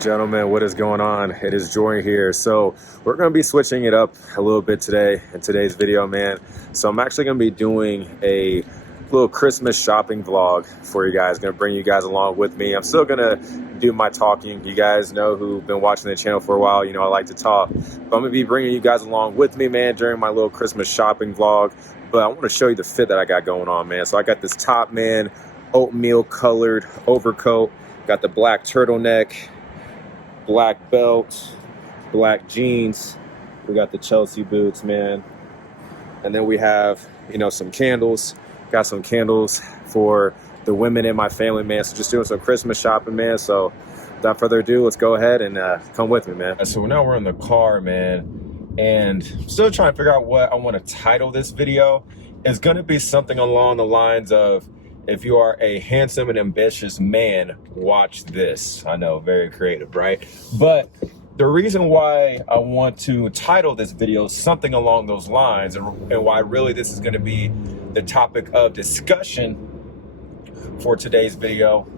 Gentlemen, what is going on? It is Jordan here. So we're going to be switching it up a little bit today in today's video, man. So I'm actually going to be doing a little Christmas shopping vlog for you guys. Going to bring you guys along with me. I'm still going to do my talking. You guys know who've been watching the channel for a while, you know I like to talk. But I'm going to be bringing you guys along with me, man, during my little Christmas shopping vlog. But I want to show you the fit that I got going on, man. So I got this top, man, oatmeal colored overcoat. Got the black turtleneck, black belt, black jeans. We got the Chelsea boots, man. And then we have, you know, some candles. Got some candles for the women in my family, man. So just doing some Christmas shopping, man. So without further ado, let's go ahead and come with me, man. So now we're in the car, man. And I'm still trying to figure out what I want to title this video. It's going to be something along the lines of, if you are a handsome and ambitious man, watch this. I know, very creative, right? But the reason why I want to title this video something along those lines, and why really this is going to be the topic of discussion for today's video,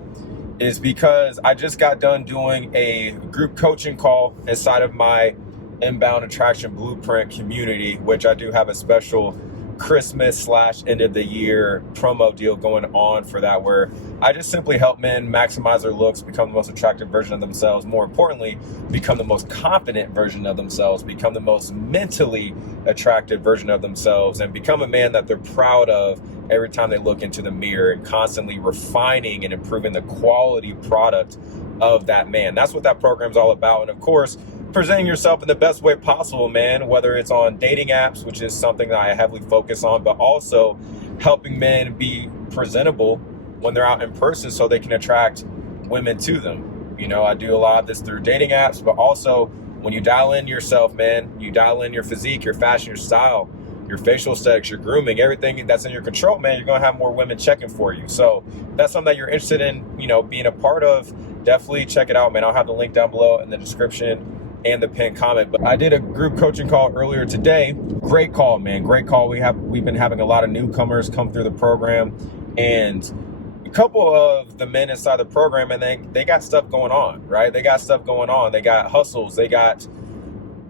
is because I just got done doing a group coaching call inside of my Inbound Attraction Blueprint community, which I do have a special Christmas / end of the year promo deal going on for that, where I just simply help men maximize their looks, become the most attractive version of themselves, more importantly, become the most confident version of themselves, become the most mentally attractive version of themselves, and become a man that they're proud of every time they look into the mirror, and constantly refining and improving the quality product of that man. That's what that program's all about. And of course, presenting yourself in the best way possible, man, whether it's on dating apps, which is something that I heavily focus on, but also helping men be presentable when they're out in person so they can attract women to them. You know, I do a lot of this through dating apps, but also when you dial in yourself, man, you dial in your physique, your fashion, your style, your facial aesthetics, your grooming, everything that's in your control, man, you're going to have more women checking for you. So that's something that you're interested in, you know, being a part of. Definitely check it out, man. I'll have the link down below in the description and the pinned comment. But I did a group coaching call earlier today. Great call, man. Great call. We've been having a lot of newcomers come through the program, and a couple of the men inside the program, and they got stuff going on, right? They got stuff going on. They got hustles. They got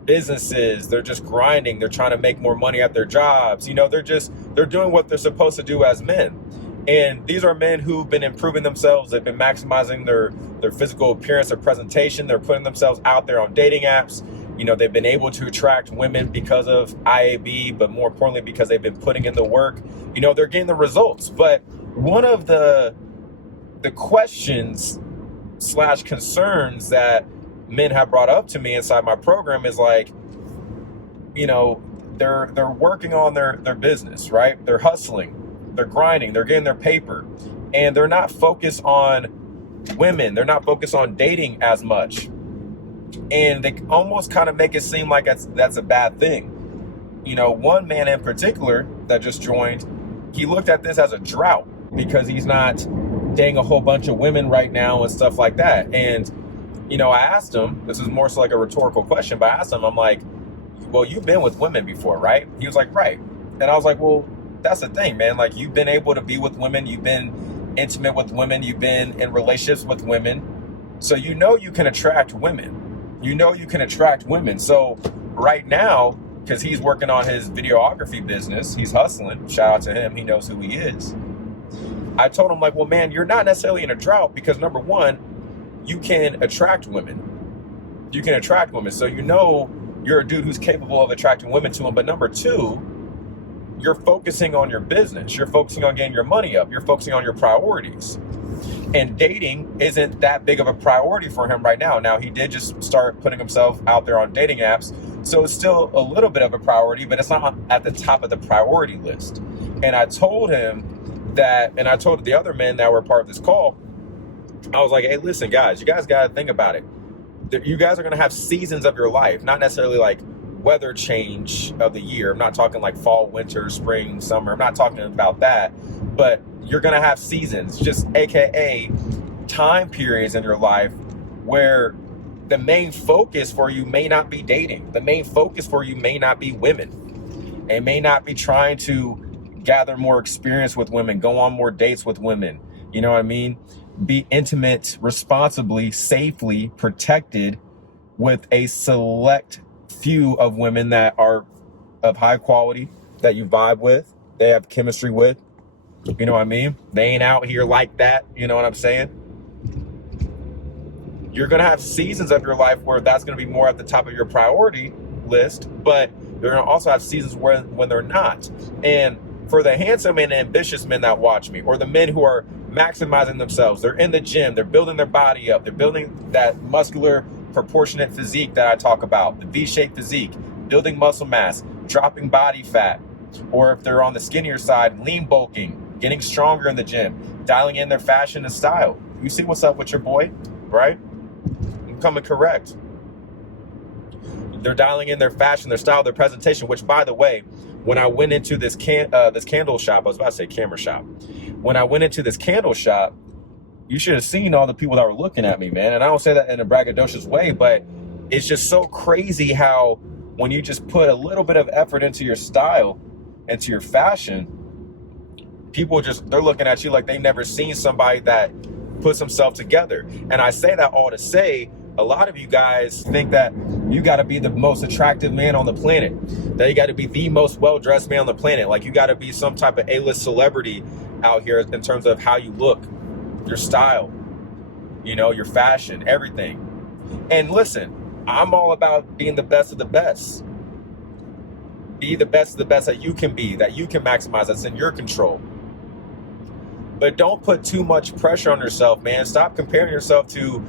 businesses. They're just grinding. They're trying to make more money at their jobs. You know, they're doing what they're supposed to do as men. And these are men who've been improving themselves. They've been maximizing their physical appearance, their presentation. They're putting themselves out there on dating apps. You know, they've been able to attract women because of IAB, but more importantly, because they've been putting in the work. You know, they're getting the results. But one of the questions / concerns that men have brought up to me inside my program is like, you know, they're working on their business, right? They're hustling. They're grinding, they're getting their paper, and they're not focused on women. They're not focused on dating as much. And they almost kind of make it seem like that's a bad thing. You know, one man in particular that just joined, he looked at this as a drought because he's not dating a whole bunch of women right now and stuff like that. And, you know, I asked him, this is more so like a rhetorical question, but I asked him, I'm like, well, you've been with women before, right? He was like, right. And I was like, well, that's the thing, man. Like, you've been able to be with women. You've been intimate with women. You've been in relationships with women. So you know you can attract women. You know you can attract women. So right now, because he's working on his videography business, he's hustling. Shout out to him. He knows who he is. I told him, like, well, man, you're not necessarily in a drought because, number one, you can attract women. You can attract women. So you know you're a dude who's capable of attracting women to him. But number two, you're focusing on your business. You're focusing on getting your money up. You're focusing on your priorities. And dating isn't that big of a priority for him right now. Now, he did just start putting himself out there on dating apps. So it's still a little bit of a priority, but it's not at the top of the priority list. And I told him that, and I told the other men that were part of this call, I was like, hey, listen, guys, you guys got to think about it. You guys are going to have seasons of your life, not necessarily like weather change of the year. I'm not talking like fall, winter, spring, summer. I'm not talking about that, but you're going to have seasons, just AKA time periods in your life where the main focus for you may not be dating. The main focus for you may not be women. It may not be trying to gather more experience with women, go on more dates with women, You know what I mean? Be intimate, responsibly, safely, protected with a select few of women that are of high quality, that you vibe with, they have chemistry with. You know what I mean? They ain't out here like that. You know what I'm saying? You're going to have seasons of your life where that's going to be more at the top of your priority list, but you're going to also have seasons where when they're not. And for the handsome and ambitious men that watch me, or the men who are maximizing themselves, they're in the gym, they're building their body up, they're building that muscular proportionate physique that I talk about, the V-shaped physique, building muscle mass, dropping body fat, or if they're on the skinnier side, lean bulking, getting stronger in the gym, dialing in their fashion and style. You see what's up with your boy, right? I'm coming correct. They're dialing in their fashion, their style, their presentation, which, by the way, when I went into this candle shop, I was about to say camera shop. When I went into this candle shop, you should have seen all the people that were looking at me, man. And I don't say that in a braggadocious way, but it's just so crazy how when you just put a little bit of effort into your style, into your fashion, people they're looking at you like they never seen somebody that puts himself together. And I say that all to say, a lot of you guys think that you got to be the most attractive man on the planet, that you got to be the most well-dressed man on the planet. Like you got to be some type of A-list celebrity out here in terms of how you look, your style, you know, your fashion, everything. And listen, I'm all about being the best of the best. Be the best of the best that you can be, that you can maximize, that's in your control. But don't put too much pressure on yourself, man. Stop comparing yourself to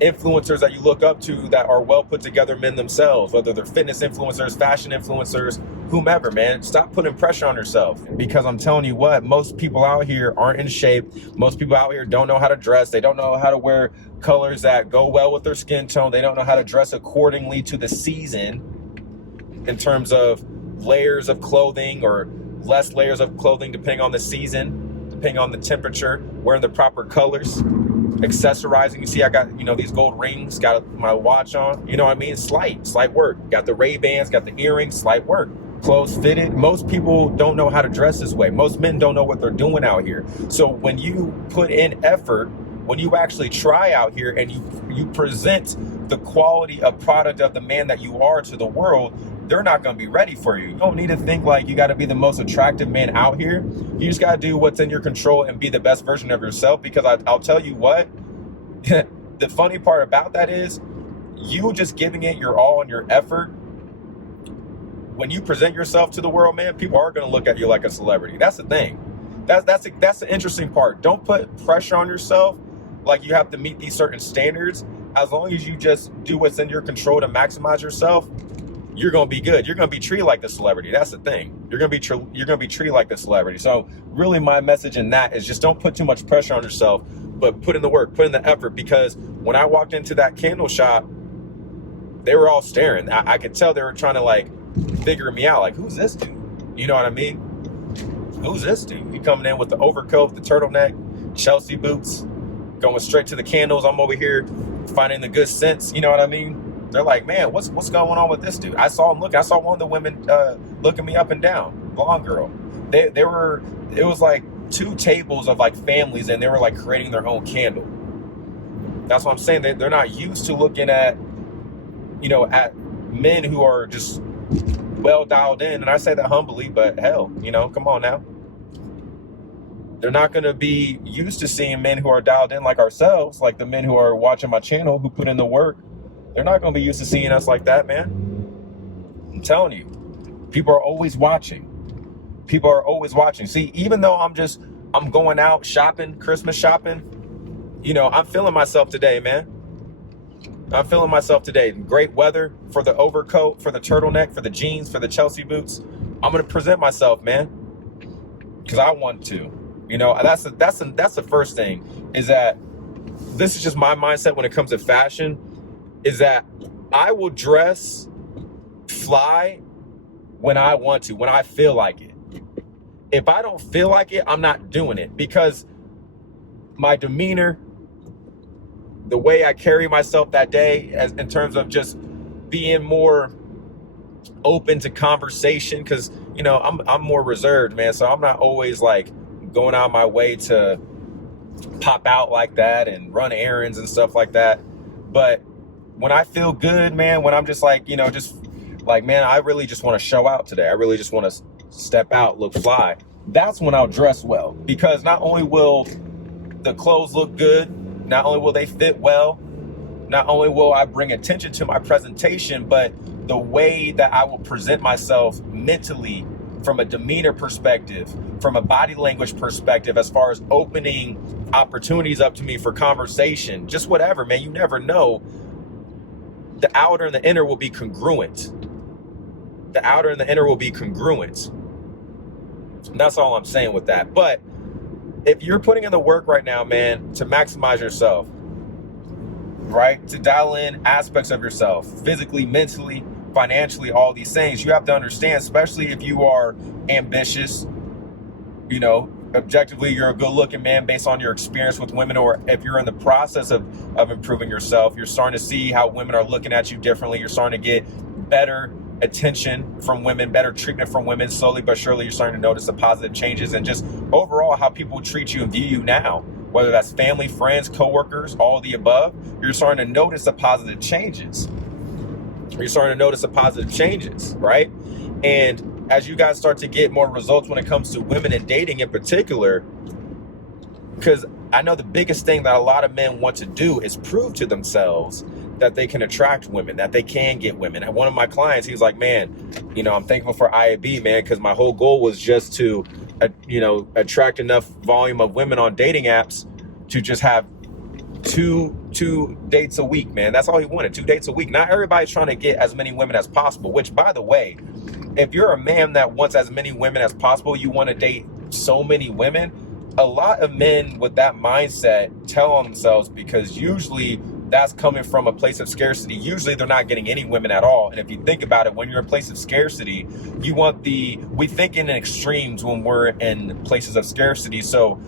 influencers that you look up to that are well put together men themselves, whether they're fitness influencers, fashion influencers, whomever, man. Stop putting pressure on yourself, because I'm telling you what, most people out here aren't in shape. Most people out here don't know how to dress. They don't know how to wear colors that go well with their skin tone. They don't know how to dress accordingly to the season in terms of layers of clothing or less layers of clothing depending on the season, depending on the temperature, wearing the proper colors. Accessorizing, you see I got, you know, these gold rings, got my watch on, you know what I mean? Slight work. Got the Ray-Bans, got the earrings, slight work. Clothes fitted. Most people don't know how to dress this way. Most men don't know what they're doing out here. So when you put in effort, when you actually try out here and you present the quality of product of the man that you are to the world, they're not going to be ready for you. You don't need to think like you got to be the most attractive man out here. You just got to do what's in your control and be the best version of yourself, because I'll tell you what, the funny part about that is you just giving it your all and your effort. When you present yourself to the world, man, people are going to look at you like a celebrity. That's the thing. That's the interesting part. Don't put pressure on yourself like you have to meet these certain standards. As long as you just do what's in your control to maximize yourself, you're going to be good. You're going to be treated like the celebrity. That's the thing. You're going to be treated like the celebrity. So really my message in that is just don't put too much pressure on yourself, but put in the work, put in the effort. Because when I walked into that candle shop, they were all staring. I could tell they were trying to like figure me out. Like, who's this dude? You know what I mean? Who's this dude? He coming in with the overcoat, the turtleneck, Chelsea boots, going straight to the candles. I'm over here finding the good scents. You know what I mean? They're like, man, what's going on with this dude? I saw him look. I saw one of the women looking me up and down. Blonde girl. It was like 2 tables of like families, and they were like creating their own candle. That's what I'm saying. They're not used to looking at, you know, at men who are just well dialed in. And I say that humbly, but hell, you know, come on now. They're not going to be used to seeing men who are dialed in like ourselves, like the men who are watching my channel who put in the work. They're not going to be used to seeing us like that, man. I'm telling you, people are always watching. People are always watching. See, even though I'm going out shopping, Christmas shopping, you know, I'm feeling myself today, man. I'm feeling myself today. Great weather for the overcoat, for the turtleneck, for the jeans, for the Chelsea boots. I'm going to present myself, man, because I want to. You know, that's the first thing, is that this is just my mindset when it comes to fashion, is that I will dress fly when I want to, when I feel like it. If I don't feel like it, I'm not doing it, because my demeanor, the way I carry myself that day, as in terms of just being more open to conversation, because, you know, I'm more reserved, man. So I'm not always like going out of my way to pop out like that and run errands and stuff like that. But when I feel good, man, when I'm just like, just like, man, I really just want to show out today. I really just want to step out, look fly. That's when I'll dress well, because not only will the clothes look good, not only will they fit well, not only will I bring attention to my presentation, but the way that I will present myself mentally, from a demeanor perspective, from a body language perspective, as far as opening opportunities up to me for conversation, just whatever, man, you never know. The outer and the inner will be congruent. The outer and the inner will be congruent. And that's all I'm saying with that. But if you're putting in the work right now, man, to maximize yourself, right, to dial in aspects of yourself, physically, mentally, financially, all these things, you have to understand, especially if you are ambitious, objectively, you're a good looking man based on your experience with women, or if you're in the process of improving yourself, you're starting to see how women are looking at you differently. You're starting to get better attention from women, better treatment from women. Slowly but surely, you're starting to notice the positive changes, and just overall how people treat you and view you now, whether that's family, friends, coworkers, all of the above. You're starting to notice the positive changes. You're starting to notice the positive changes, right? And as you guys start to get more results when it comes to women and dating in particular, because I know the biggest thing that a lot of men want to do is prove to themselves that they can attract women, that they can get women. And one of my clients, he's like, man, I'm thankful for IAB, man, because my whole goal was just to, attract enough volume of women on dating apps to just have two dates a week, man. That's all he wanted, 2 dates a week. Not everybody's trying to get as many women as possible, which, by the way, if you're a man that wants as many women as possible, you want to date so many women, a lot of men with that mindset tell on themselves, because usually that's coming from a place of scarcity. Usually they're not getting any women at all. And if you think about it, when you're in a place of scarcity, we think in extremes when we're in places of scarcity. So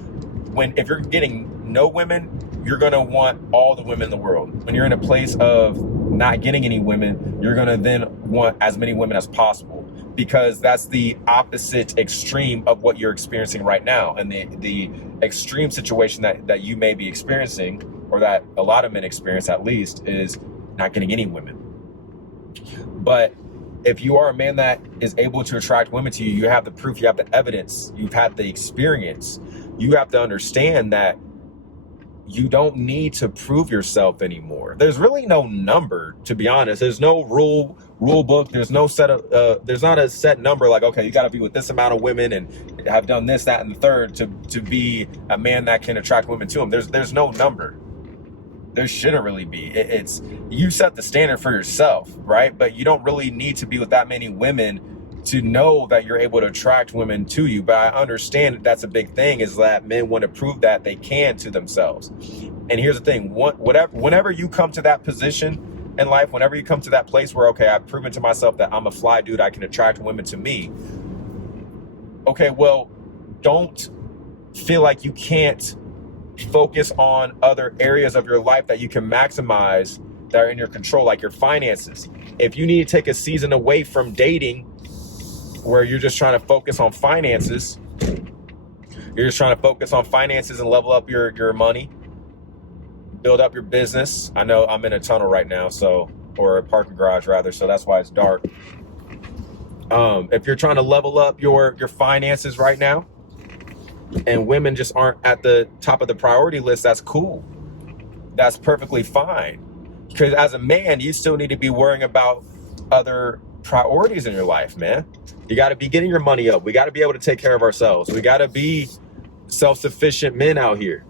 if you're getting no women, you're going to want all the women in the world. When you're in a place of not getting any women, you're going to then want as many women as possible, because that's the opposite extreme of what you're experiencing right now. And the extreme situation that you may be experiencing, or that a lot of men experience at least, is not getting any women. But if you are a man that is able to attract women to you, you have the proof, you have the evidence, you've had the experience, you have to understand that you don't need to prove yourself anymore. There's really no number, to be honest. There's no rule book. There's no there's not a set number like, okay, you got to be with this amount of women and have done this, that, and the third to be a man that can attract women to him. There's no number. There shouldn't really be. It's you set the standard for yourself, right? But you don't really need to be with that many women to know that you're able to attract women to you. But I understand that's a big thing, is that men want to prove that they can to themselves. And here's the thing, whenever you come to that position in life, whenever you come to that place where, okay, I've proven to myself that I'm a fly dude, I can attract women to me. Okay, well, don't feel like you can't focus on other areas of your life that you can maximize, that are in your control, like your finances. If you need to take a season away from dating, where you're just trying to focus on finances, and level up your money, build up your business. I know I'm in a tunnel right now, or a parking garage rather, so that's why it's dark. If you're trying to level up your finances right now, and women just aren't at the top of the priority list, that's cool. That's perfectly fine. Because as a man, you still need to be worrying about other priorities in your life, man. You got to be getting your money up. We got to be able to take care of ourselves. We got to be self-sufficient men out here.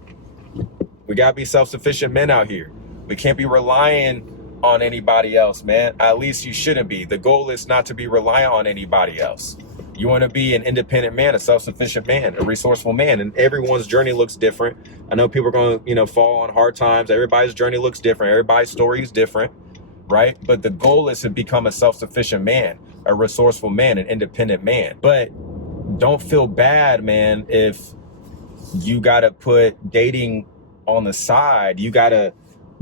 We got to be self-sufficient men out here. We can't be relying on anybody else, man. At least you shouldn't be. The goal is not to be reliant on anybody else. You want to be an independent man, a self-sufficient man, a resourceful man. And everyone's journey looks different. I know people are going to, fall on hard times. Everybody's journey looks different. Everybody's story is different, right? But the goal is to become a self-sufficient man, a resourceful man, an independent man. But don't feel bad, man, if you got to put dating on the side. You got to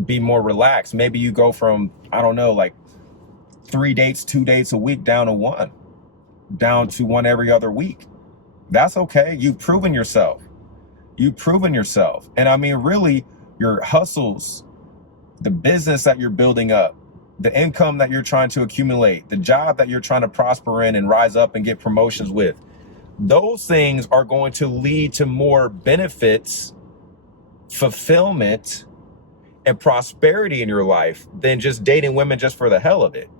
be more relaxed. Maybe you go from, 3 dates, 2 dates a week down to one every other week. That's okay. You've proven yourself. You've proven yourself. And I mean, really, your hustles, the business that you're building up, the income that you're trying to accumulate, the job that you're trying to prosper in and rise up and get promotions with, those things are going to lead to more benefits, fulfillment, and prosperity in your life than just dating women just for the hell of it.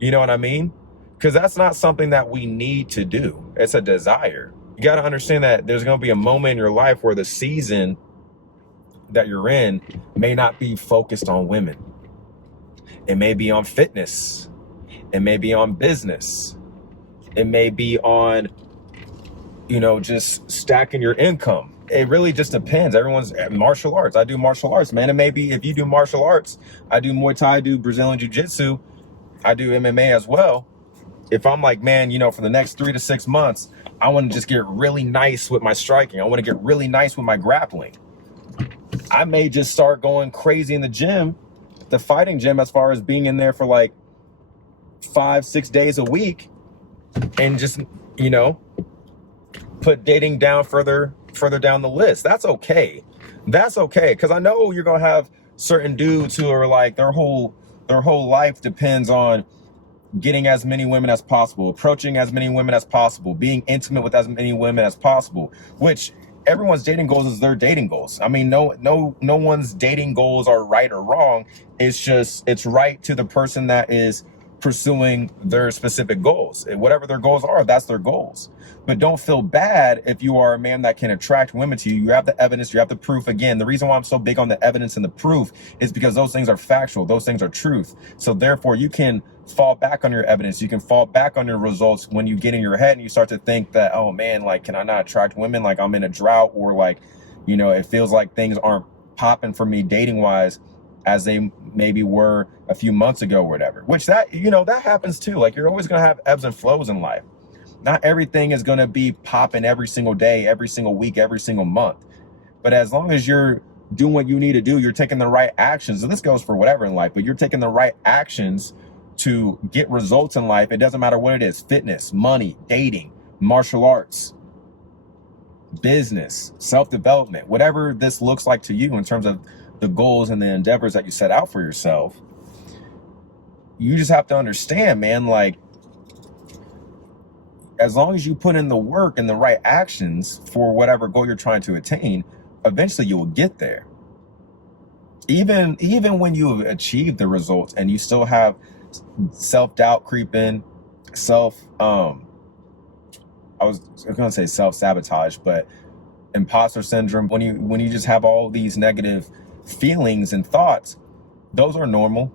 You know what I mean? Because that's not something that we need to do. It's a desire. You got to understand that there's going to be a moment in your life where the season that you're in may not be focused on women. It may be on fitness. It may be on business. It may be on, just stacking your income. It really just depends. Everyone's martial arts. I do martial arts, man. It may be, if you do martial arts, I do Muay Thai, I do Brazilian Jiu-Jitsu, I do MMA as well. If I'm like, man, for the next 3 to 6 months, I want to just get really nice with my striking. I want to get really nice with my grappling. I may just start going crazy in the gym, the fighting gym, as far as being in there for like 5-6 days a week, and just, put dating down further down the list. That's okay. That's okay. Because I know you're going to have certain dudes who are like, their whole life depends on getting as many women as possible, approaching as many women as possible, being intimate with as many women as possible, which everyone's dating goals is their dating goals. I mean, no one's dating goals are right or wrong. It's right to the person that is pursuing their specific goals. And whatever their goals are, that's their goals. But don't feel bad if you are a man that can attract women to you. You have the evidence, you have the proof. Again, the reason why I'm so big on the evidence and the proof is because those things are factual. Those things are truth. So therefore, you can fall back on your evidence. You can fall back on your results when you get in your head and you start to think that, oh man, like, can I not attract women? Like, I'm in a drought, or like, it feels like things aren't popping for me dating wise as they maybe were a few months ago or whatever, which that happens too. Like, you're always going to have ebbs and flows in life. Not everything is going to be popping every single day, every single week, every single month. But as long as you're doing what you need to do, you're taking the right actions. And this goes for whatever in life, but you're taking the right actions to get results in life. It doesn't matter what it is: fitness, money, dating, martial arts, business, self-development, whatever this looks like to you in terms of the goals and the endeavors that you set out for yourself. You just have to understand, man, like, as long as you put in the work and the right actions for whatever goal you're trying to attain, eventually you will get there. Even when you have achieved the results and you still have self-doubt creep in, I was going to say self-sabotage, but imposter syndrome, when you just have all these negative feelings and thoughts, those are normal.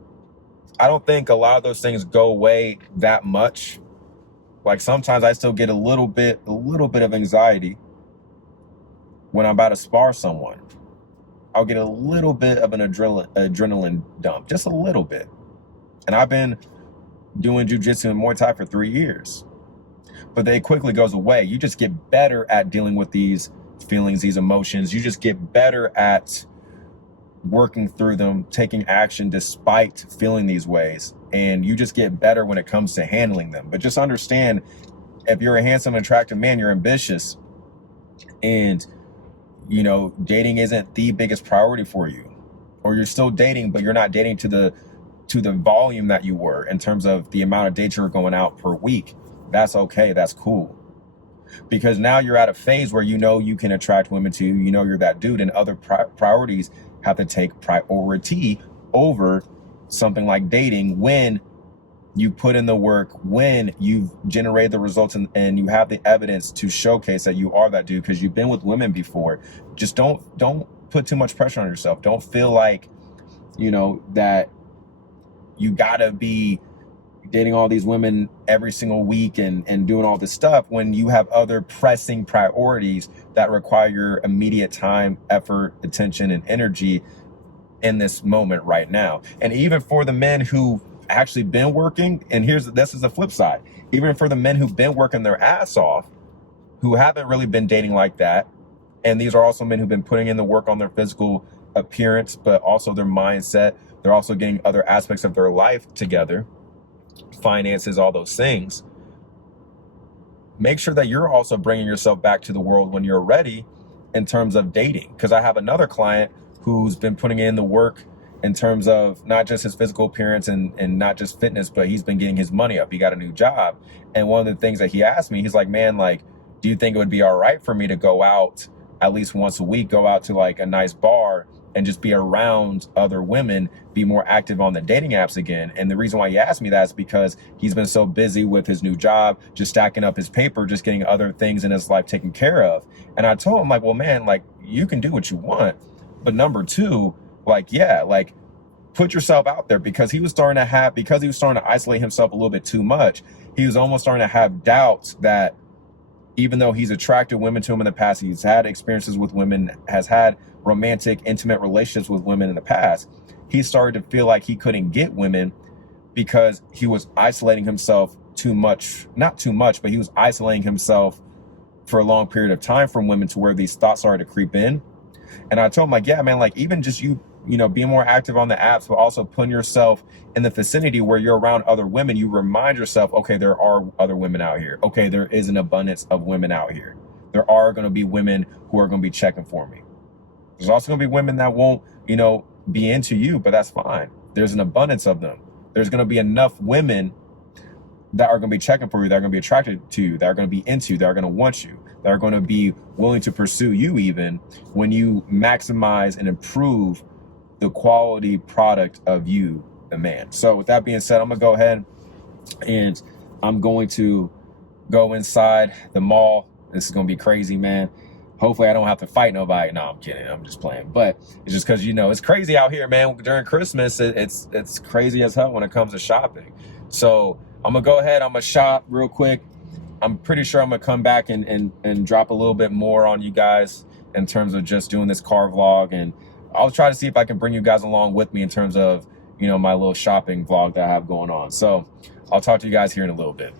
I don't think a lot of those things go away that much. Like, sometimes I still get a little bit of anxiety when I'm about to spar someone. I'll get a little bit of an adrenaline dump, just a little bit. And I've been doing jiu-jitsu and Muay Thai for 3 years, but it quickly goes away. You just get better at dealing with these feelings, these emotions. You just get better at working through them, taking action despite feeling these ways. And you just get better when it comes to handling them. But just understand, if you're a handsome, attractive man, you're ambitious, and dating isn't the biggest priority for you, or you're still dating, but you're not dating to the volume that you were in terms of the amount of dates you're going out per week. That's okay. That's cool. Because now you're at a phase where you can attract women to you. You're that dude, and other priorities have to take priority over something like dating when you put in the work, when you've generated the results, and you have the evidence to showcase that you are that dude because you've been with women before. Just don't put too much pressure on yourself. Don't feel like, that you gotta be dating all these women every single week and doing all this stuff when you have other pressing priorities that require your immediate time, effort, attention, and energy in this moment right now. And even for the men who actually been working, and this is the flip side, even for the men who've been working their ass off, who haven't really been dating like that, and these are also men who've been putting in the work on their physical appearance, but also their mindset. They're also getting other aspects of their life together, finances, all those things. make sure that you're also bringing yourself back to the world when you're ready in terms of dating. Because I have another client who's been putting in the work in terms of not just his physical appearance and not just fitness, but he's been getting his money up. He got a new job. And one of the things that he asked me, he's like, man, like, do you think it would be all right for me to go out at least once a week, go out to like a nice bar and just be around other women, be more active on the dating apps again? And the reason why he asked me that is because he's been so busy with his new job, just stacking up his paper, just getting other things in his life taken care of. And I told him, like, well, man, like, you can do what you want. But number two, like, yeah, like, put yourself out there, because he was starting to isolate himself a little bit too much. He was almost starting to have doubts that even though he's attracted women to him in the past, he's had experiences with women, has had romantic, intimate relationships with women in the past, he started to feel like he couldn't get women because he was isolating himself too much. Not too much, but he was isolating himself for a long period of time from women, to where these thoughts started to creep in. And I told him, like, yeah, man, like, even just you know, being more active on the apps, but also putting yourself in the vicinity where you're around other women, you remind yourself, okay, there are other women out here. Okay, there is an abundance of women out here. There are going to be women who are going to be checking for me. There's also going to be women that won't, you know, be into you, but that's fine. There's an abundance of them. There's going to be enough women that are going to be checking for you, that are going to be attracted to you, that are going to be into you, that are going to want you, that are going to be willing to pursue you even when you maximize and improve the quality product of you, the man. So with that being said, I'm gonna go ahead and I'm going to go inside the mall. This is gonna be crazy, man. Hopefully I don't have to fight nobody. No, I'm kidding. I'm just playing. But it's just because, you know, it's crazy out here, man. During Christmas, it's crazy as hell when it comes to shopping. So I'm gonna go ahead. I'm gonna shop real quick. I'm pretty sure I'm gonna come back and drop a little bit more on you guys in terms of just doing this car vlog, and I'll try to see if I can bring you guys along with me in terms of, you know, my little shopping vlog that I have going on. So I'll talk to you guys here in a little bit.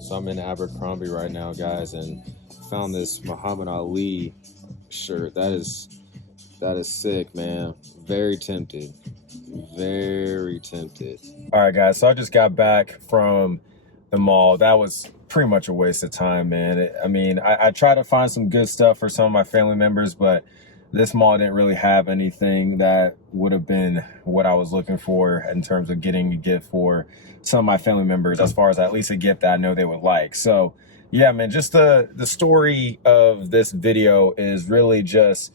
So I'm in Abercrombie right now, guys, and found this Muhammad Ali shirt. That is sick, man. Very tempted. Very tempted. All right, guys. So I just got back from the mall. That was pretty much a waste of time, man. I mean, I try to find some good stuff for some of my family members, but this mall didn't really have anything that would have been what I was looking for in terms of getting a gift for some of my family members, as far as at least a gift that I know they would like. So yeah, man, just the story of this video is really just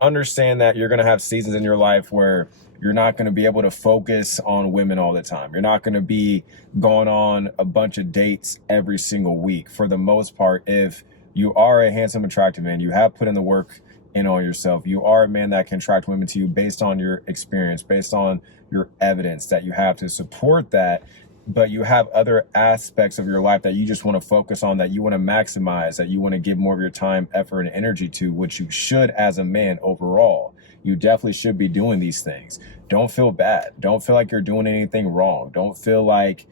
understand that you're going to have seasons in your life where you're not going to be able to focus on women all the time. You're not going to be going on a bunch of dates every single week. For the most part, if you are a handsome, attractive man, you have put in the work in on yourself, you are a man that can attract women to you based on your experience, based on your evidence that you have to support that, but you have other aspects of your life that you just want to focus on, that you want to maximize, that you want to give more of your time, effort, and energy to, which you should as a man overall. You definitely should be doing these things. Don't feel bad. Don't feel like you're doing anything wrong. Don't feel like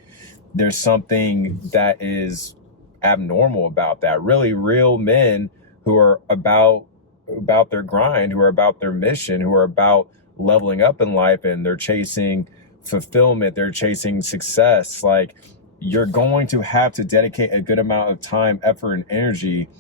there's something that is abnormal about that. Really, real men who are about their grind, who are about their mission, who are about leveling up in life, and they're chasing fulfillment, they're chasing success. Like, you're going to have to dedicate a good amount of time, effort, and energy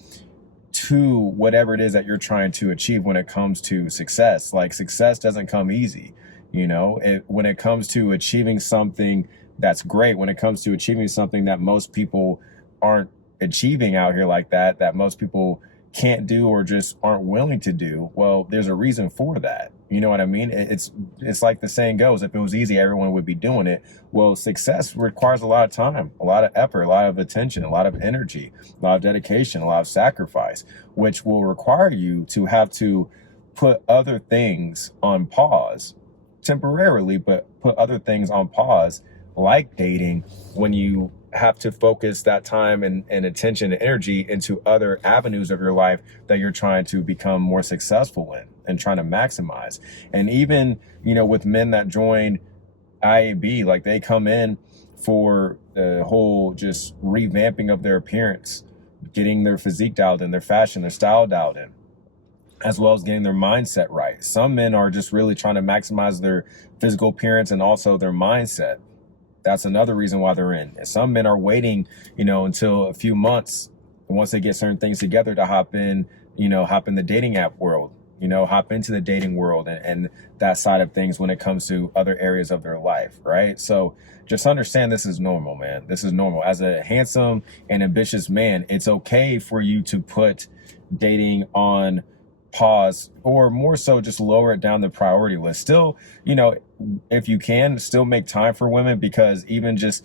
to whatever it is that you're trying to achieve when it comes to success. Like, success doesn't come easy, you know. When it comes to achieving something that's great, when it comes to achieving something that most people aren't achieving out here like that most people can't do or just aren't willing to do, well, there's a reason for that. You know what I mean? It's like the saying goes, if it was easy, everyone would be doing it. Well, success requires a lot of time, a lot of effort, a lot of attention, a lot of energy, a lot of dedication, a lot of sacrifice, which will require you to have to put other things on pause temporarily, but put other things on pause, like dating, when you have to focus that time and attention and energy into other avenues of your life that you're trying to become more successful in and trying to maximize. And even, you know, with men that join IAB, like, they come in for the whole just revamping of their appearance, getting their physique dialed in, their fashion, their style dialed in, as well as getting their mindset right. Some men are just really trying to maximize their physical appearance and also their mindset. That's another reason why they're in. And some men are waiting, until a few months once they get certain things together to hop in the dating app world, hop into the dating world and that side of things when it comes to other areas of their life, right? So just understand this is normal, man. This is normal. As a handsome and ambitious man, it's okay for you to put dating on pause, or more so just lower it down the priority list. Still, if you can, still make time for women, because even just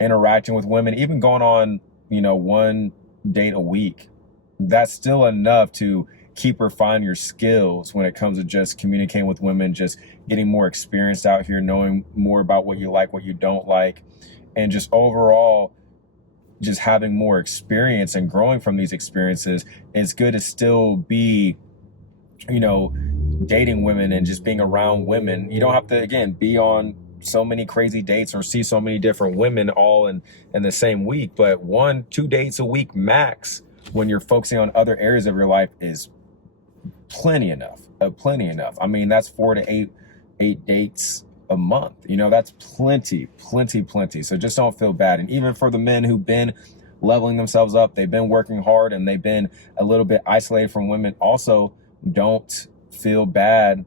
interacting with women, even going on, one date a week, that's still enough to keep refining your skills when it comes to just communicating with women, just getting more experienced out here, knowing more about what you like, what you don't like, and just overall just having more experience and growing from these experiences. It's good to still be, dating women and just being around women. You don't have to, again, be on so many crazy dates or see so many different women all in the same week, but 1-2 dates a week max when you're focusing on other areas of your life is plenty enough. I mean, that's 4 to 8 dates a month. That's plenty. So just don't feel bad. And even for the men who've been leveling themselves up, they've been working hard and they've been a little bit isolated from women, also don't feel bad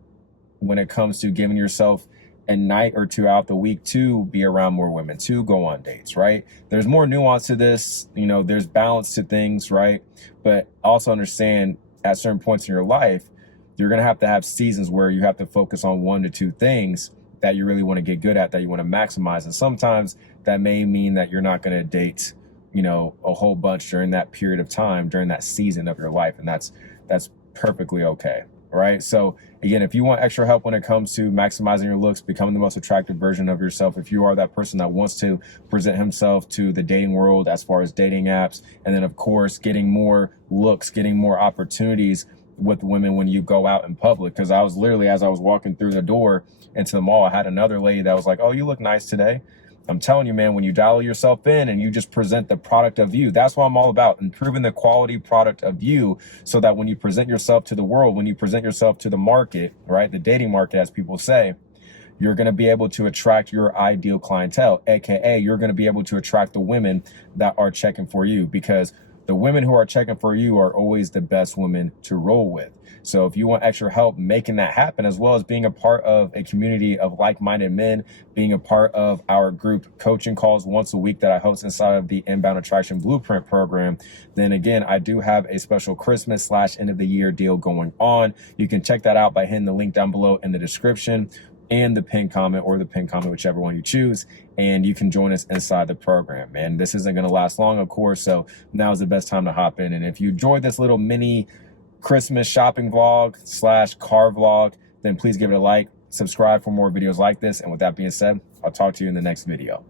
when it comes to giving yourself a night or two out the week to be around more women, to go on dates, right? There's more nuance to this, there's balance to things, right? But also understand at certain points in your life, you're going to have seasons where you have to focus on 1 to 2 things that you really want to get good at, that you want to maximize. And sometimes that may mean that you're not going to date, a whole bunch during that period of time, during that season of your life. And that's perfectly okay. Right. So again, if you want extra help when it comes to maximizing your looks, becoming the most attractive version of yourself, if you are that person that wants to present himself to the dating world as far as dating apps, and then of course, getting more looks, getting more opportunities with women when you go out in public. Because I was literally, as I was walking through the door into the mall, I had another lady that was like, "Oh, you look nice today." I'm telling you, man, when you dial yourself in and you just present the product of you, that's what I'm all about, improving the quality product of you, so that when you present yourself to the world, when you present yourself to the market, right, the dating market, as people say, you're going to be able to attract your ideal clientele, aka you're going to be able to attract the women that are checking for you, because the women who are checking for you are always the best women to roll with. So if you want extra help making that happen, as well as being a part of a community of like-minded men, being a part of our group coaching calls once a week that I host inside of the Inbound Attraction Blueprint program, then again, I do have a special Christmas / end of the year deal going on. You can check that out by hitting the link down below in the description and the pinned comment, whichever one you choose, and you can join us inside the program. And this isn't going to last long, of course, so now is the best time to hop in. And if you enjoyed this little mini Christmas shopping vlog / car vlog, then please give it a like, subscribe for more videos like this. And with that being said, I'll talk to you in the next video.